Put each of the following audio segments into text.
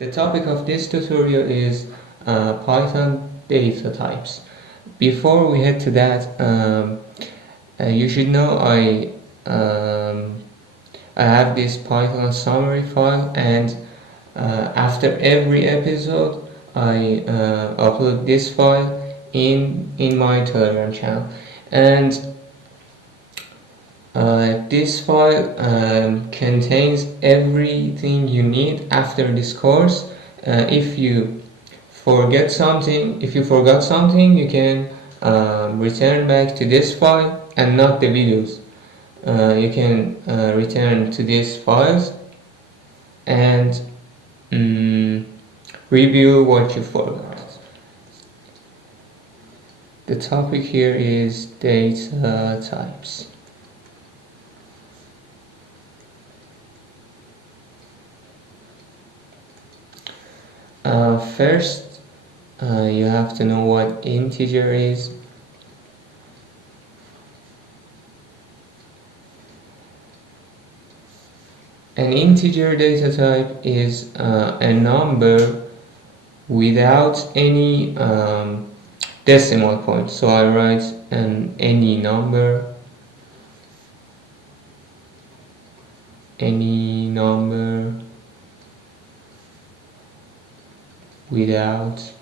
The topic of this tutorial is Python data types. Before we head to that, you should know I have this Python summary file, and after every episode I upload this file in my Telegram channel, and this file contains everything you need after this course. If you forgot something, you can return back to this file and not the videos. You can return to these files and review what you forgot. The topic here is data types. First, you have to know what integer is. An integer data type is a number without any decimal point. So I write any number without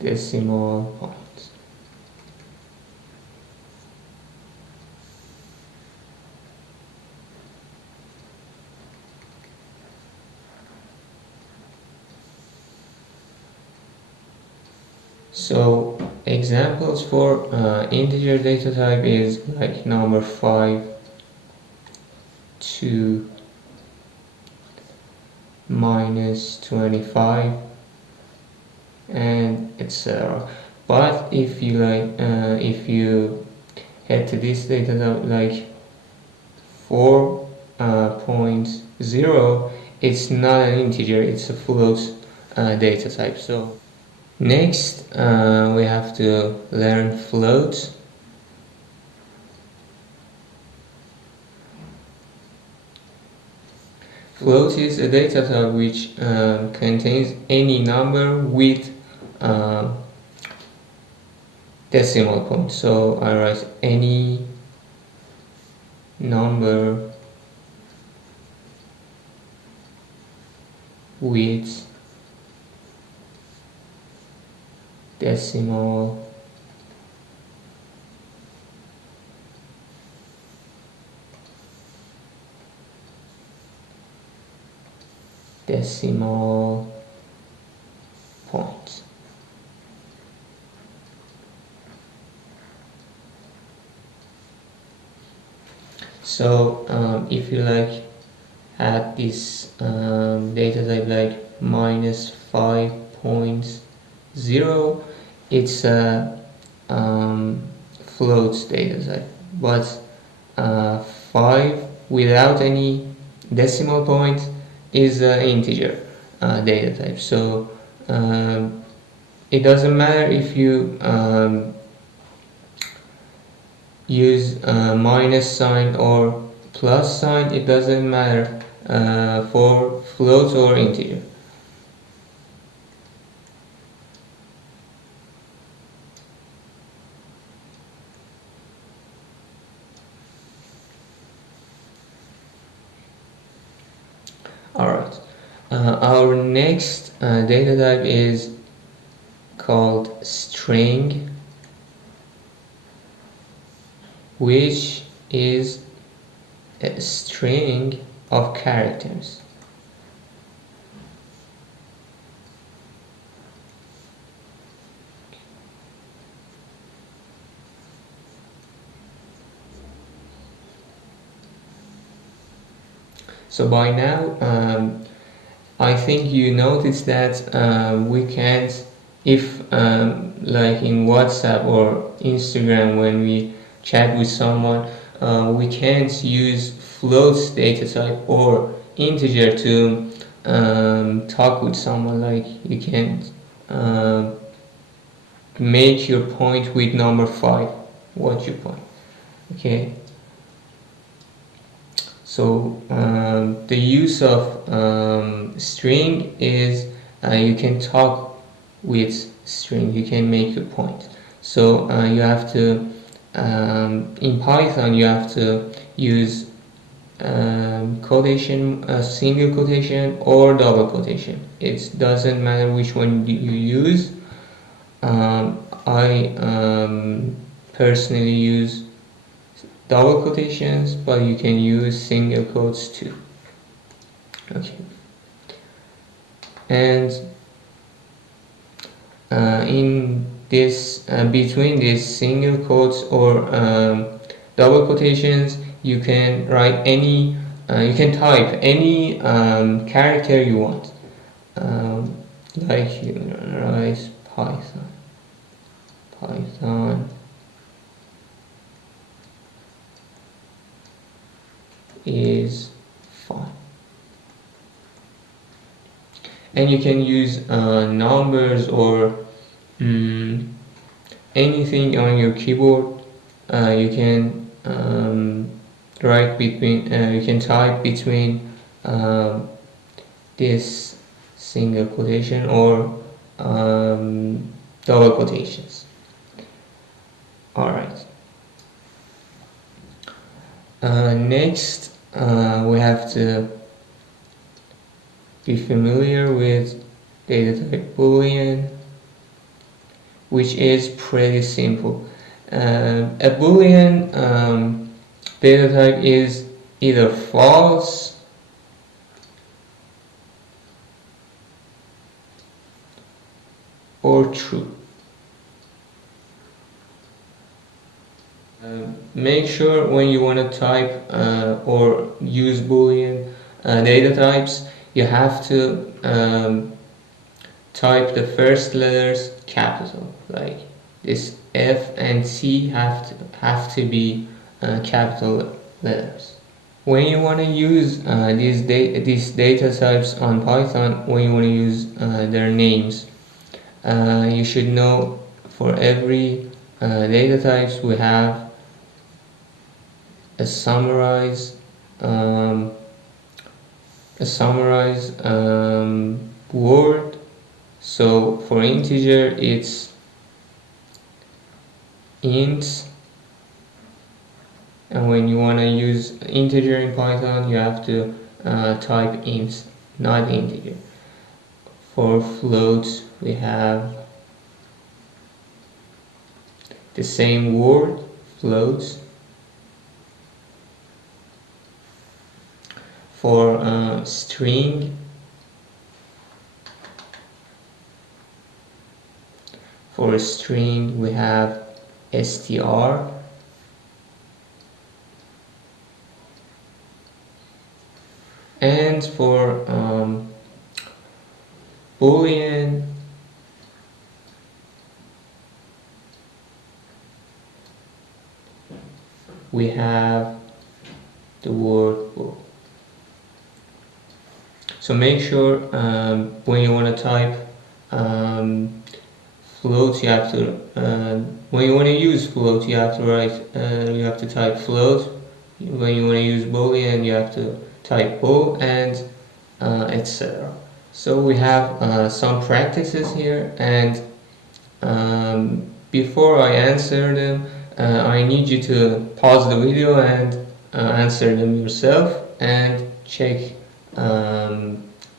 decimal points. So examples for integer data type is like number 5, 2, minus 25, and etc. But if you head to this data type like 4.0, it's not an integer, it's a float data type. So next we have to learn floats. Float is a data type which contains any number with decimal point. So I write any number with decimal point. So if you add this data type like minus 5.0, it's a float data type, but 5 without any decimal point is an integer data type. So it doesn't matter if you use minus sign or plus sign, it doesn't matter for float or integer. Alright, our next data type is called string, which is a string of characters. So by now I think you noticed that we can't, if like in WhatsApp or Instagram when we chat with someone, we can't use floats data type or integer to talk with someone. Like you can make your point with number 5, what you point. Okay, so the use of string is you can talk with string, you can make your point. So you have to in Python you have to use quotation, single quotation or double quotation. It doesn't matter which one you use. I personally use double quotations, but you can use single quotes too. Okay, and in this between these single quotes or double quotations, you can write any you can type any character you want, like you write Python is fun, and you can use numbers or anything on your keyboard. You can write between you can type between this single quotation or double quotations. Alright, next we have to be familiar with data type Boolean, which is pretty simple. A Boolean data type is either false or true. Make sure when you want to type or use Boolean data types, you have to type the first letters capital, like this F and C have to be capital letters. When you want to use these data types on Python, when you want to use their names, you should know for every data types we have a summarized word. So for integer it's int, and when you want to use integer in Python you have to type int, not integer. For floats we have the same word, floats. For string, we have str. And for Boolean, we have the word bool. So make sure when you want to type floats, you have to when you want to use float, you have to write you have to type float. When you want to use Boolean, you have to type bool, and etc. So we have some practices here, and before I answer them, I need you to pause the video and answer them yourself and check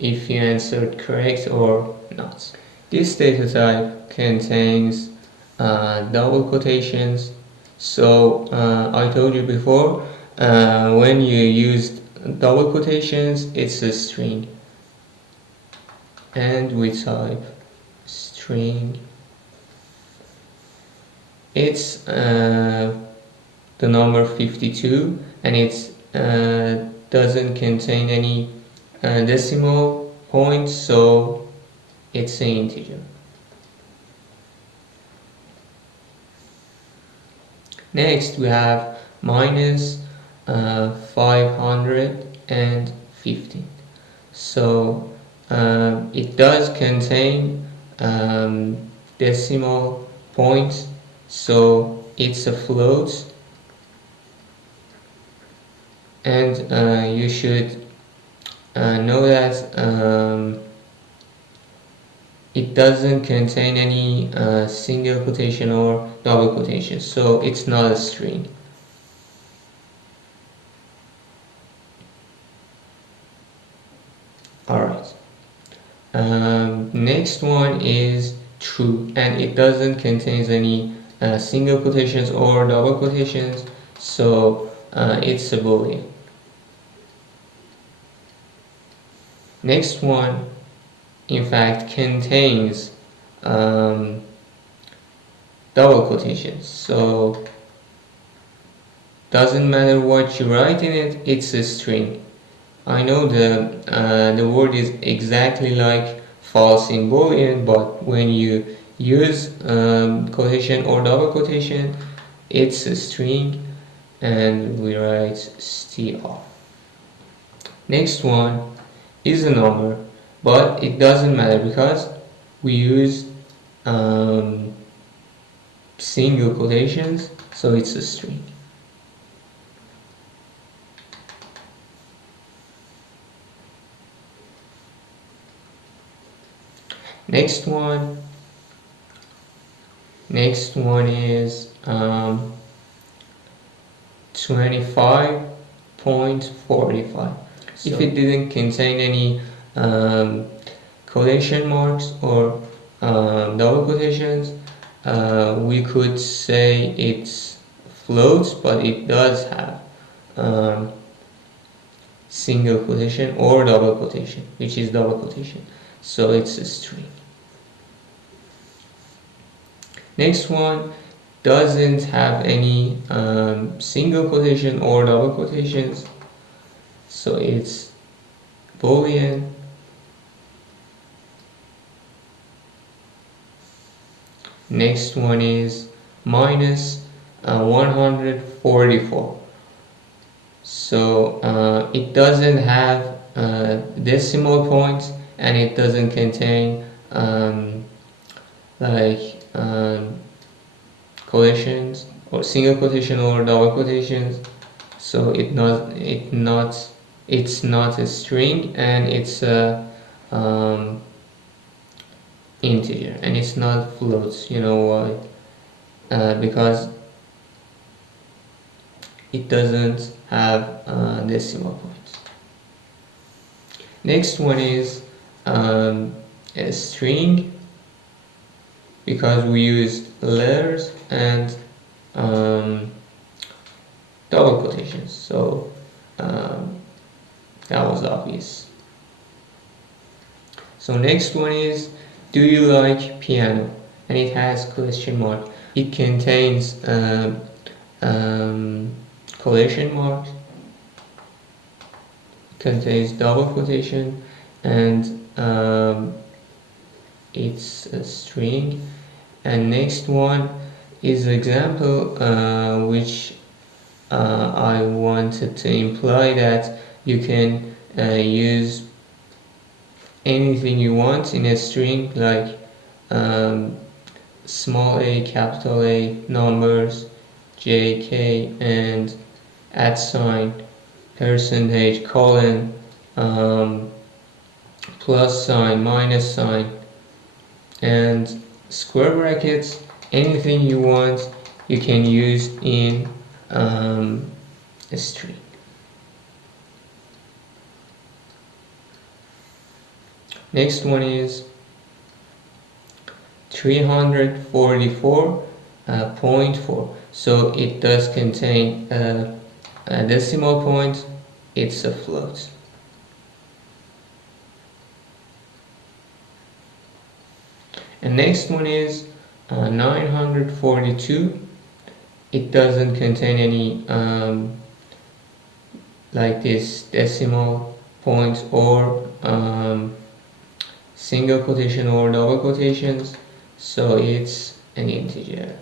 if you answered correct or not. This data type contains double quotations. So I told you before, when you used double quotations, it's a string. And we type string. It's the number 52, and it doesn't contain any decimal points, so it's an integer. Next we have minus. 515. So it does contain decimal points, so it's a float, and you should know that it doesn't contain any single quotation or double quotation, so it's not a string. Alright. Next one is true, and it doesn't contain any single quotations or double quotations, so it's a Boolean. Next one, in fact, contains double quotations, so doesn't matter what you write in it, it's a string. I know the word is exactly like false in Boolean, but when you use quotation or double quotation, it's a string, and we write str. Next one is a number, but it doesn't matter because we use single quotations, so it's a string. Next one is 25.45. If it didn't contain any quotation marks or double quotations, we could say it's floats, but it does have single quotation or double quotation, which is double quotation, so it's a string. Next one doesn't have any single quotation or double quotations, so it's Boolean. Next one is minus 144. So it doesn't have decimal points, and it doesn't contain quotations or single quotation or double quotations, so it's not a string, and it's a integer, and it's not floats. You know why? Because it doesn't have decimal points. Next one is a string, because we used letters and double quotations, so that was obvious. So next one is, do you like piano? And it has question mark. It contains quotation marks, contains double quotation, and it's a string. And next one is an example which I wanted to imply that you can use anything you want in a string, like small a, capital A, numbers, J, K, and @, percentage, colon, plus sign, minus sign, and square brackets. Anything you want you can use in a string. Next one is 344.4. So it does contain a decimal point, it's a float. And next one is 942. It doesn't contain any like this decimal points or single quotation or double quotations, so it's an integer.